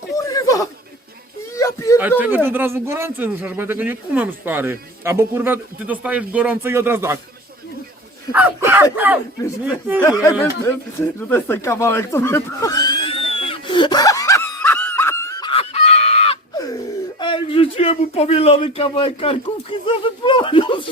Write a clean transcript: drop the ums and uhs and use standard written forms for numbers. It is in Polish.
Kurwa! Ja Ale czego ty pierdolę! od razu gorące ruszasz, bo ja tego nie kumam, stary. Albo kurwa, ty dostajesz gorące i od razu tak. Że to jest ten kawałek, co mnie... Ej, wrzuciłem mu pomielony kawałek karkówki, co wypłynął